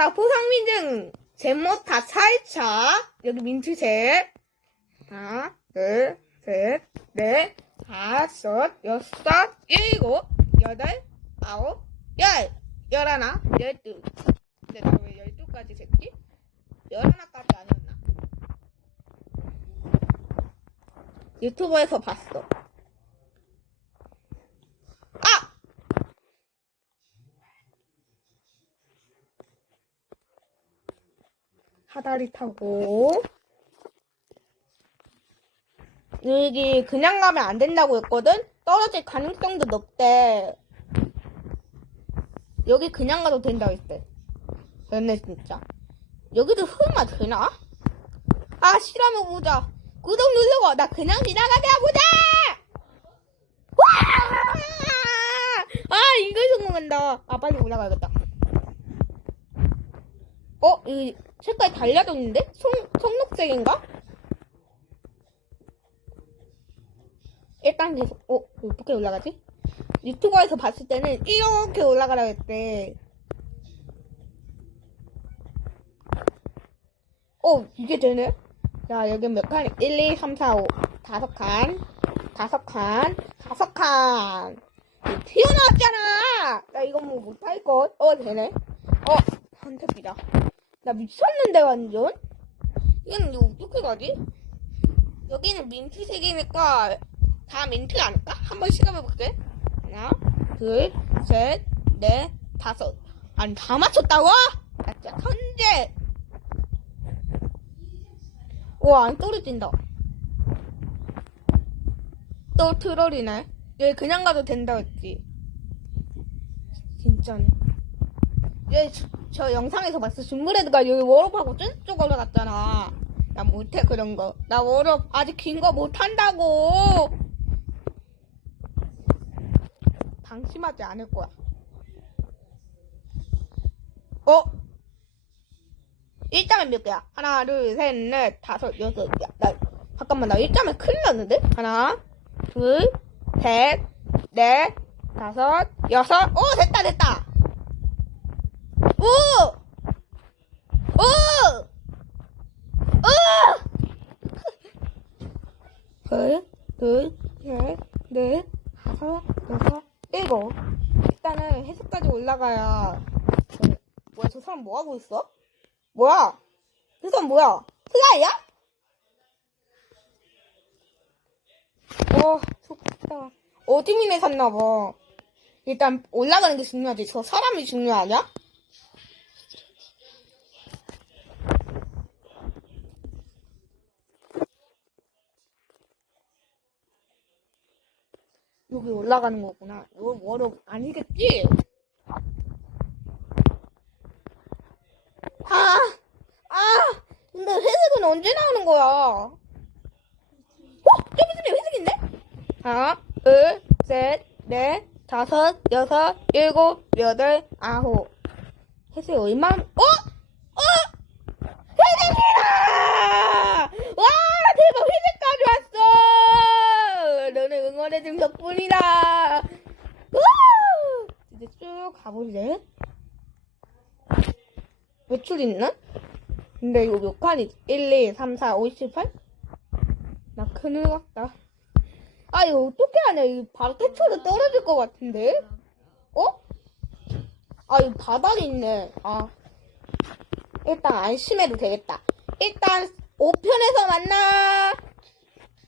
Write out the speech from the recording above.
나 포상민증. 제목 다 살짝 여기 민트색 하나 둘셋넷 다섯 여섯 일곱 여덟 아홉 열. 열하나 열둘 근데 나 왜 열둘까지 셌지? 열하나까지 아니었나? 유튜브에서 봤어 아! 사다리 타고 여기 그냥 가면 안 된다고 했거든? 떨어질 가능성도 높대. 여기 그냥 가도 된다고 했대. 됐네 진짜. 여기도 설마 되나? 아 싫으면 보자. 구독 누르고 나 그냥 지나가자 보자. 와! 아 이거 성공한다. 아 빨리 올라가야겠다. 어? 이 색깔 달라졌는데? 송, 송록색인가? 일단 계속, 어? 어떻게 올라가지? 유튜버에서 봤을 때는 이렇게 올라가라 했대. 어, 이게 되네? 자, 여기 몇 칸? 1, 2, 3, 4, 5. 다섯 칸. 다섯 칸. 다섯 칸. 튀어나왔잖아! 나 이거 뭐 못할것. 어, 되네. 어, 선택이다. 나 미쳤는데 완전? 이거 어떻게 가지? 여기는 민트색이니까 다 민트 아닐까? 한번 시도해볼게. 하나, 둘, 셋, 넷, 다섯. 아니 다 맞췄다고? 나 진짜 천재. 와, 안 떨어진다. 또 트롤이네. 여기 그냥 가도 된다 했지. 진짜네. 얘, 저, 저 영상에서 봤어. 준브레드가 여기 워럽하고 저쪽 올라갔잖아. 나 못해, 그런 거. 나 워럽 아직 긴 거 못한다고. 방심하지 않을 거야. 어? 일자면 몇 개야? 하나, 둘, 셋, 넷, 다섯, 여섯. 야, 나, 잠깐만, 나 일자면 큰일 났는데? 하나, 둘, 셋, 넷, 다섯, 여섯. 오, 됐다, 됐다. 오! 오! 오! 둘, 둘, 셋, 넷, 다섯, 여섯. 일단은 해수까지 올라가야. 어, 뭐야, 저 사람 뭐 하고 있어? 뭐야? 저 사람 뭐야? 슬라이야? 어, 좋다. 어디민에 샀나봐. 일단 올라가는 게 중요하지. 저 사람이 중요하냐? 여기 올라가는 거구나. 이거 뭐로 아니겠지? 아, 아, 근데 회색은 언제 나오는 거야? 어? 저기 있네, 회색인데? 하나, 둘, 셋, 넷, 다섯, 여섯, 일곱, 여덟, 아홉. 회색 얼마? 어? 어? 회색이다! 와, 대박, 왔어! 너는 응원해준 덕분이다! 우! 이제 쭉 가볼래? 외출 있나? 근데 이거 몇 칸이지? 1, 2, 3, 4, 5, 6, 7, 8? 나 큰일 났다. 아, 이거 어떻게 하냐? 이거 바로 태초로 떨어질 것 같은데? 어? 아, 이거 바닥에 있네. 아. 일단 안심해도 되겠다. 일단 5편에서 만나!